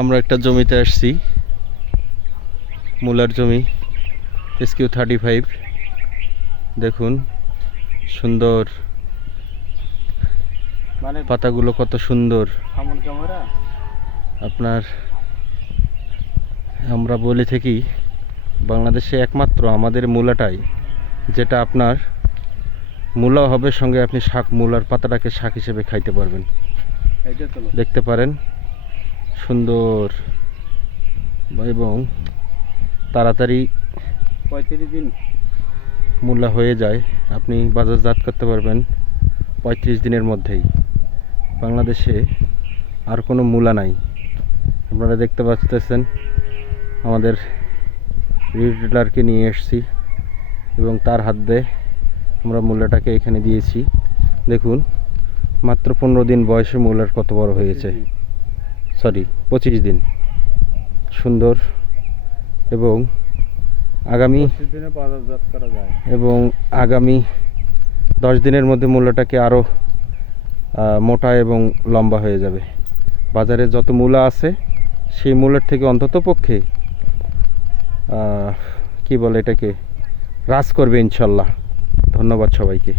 আমরা একটা জমিতে আসছি, মূলার জমি, SQ35। দেখুন সুন্দর পাতাগুলো, কত সুন্দর। আপনার আমরা বলে থাকি বাংলাদেশে একমাত্র আমাদের মূলাটাই, যেটা আপনার মূলা হবে, সঙ্গে আপনি শাক, মূলার পাতাটাকে শাক হিসেবে খাইতে পারবেন। দেখতে পারেন সুন্দর এবং তাড়াতাড়ি 35 দিন মূলা হয়ে যায়, আপনি বাজারজাত করতে পারবেন 35 দিনের মধ্যেই। বাংলাদেশে আর কোনো মূলা নাই। আপনারা দেখতে পাচ্ছেন আমাদের রিটেলারকে নিয়ে এসেছি এবং তার হাত দিয়ে আমরা মূলাটাকে এখানে দিয়েছি। দেখুন মাত্র 15 দিন বয়সে মূলার কত বড় হয়েছে, সরি 25 দিন। সুন্দর এবং আগামী 10 দিনের মধ্যে মূলাটাকে আরও মোটা এবং লম্বা হয়ে যাবে। বাজারে যত মূলা আছে সেই মূলার থেকে অন্তত পক্ষে কি বলে এটাকে, রাজ করবে ইনশাল্লাহ। ধন্যবাদ সবাইকে।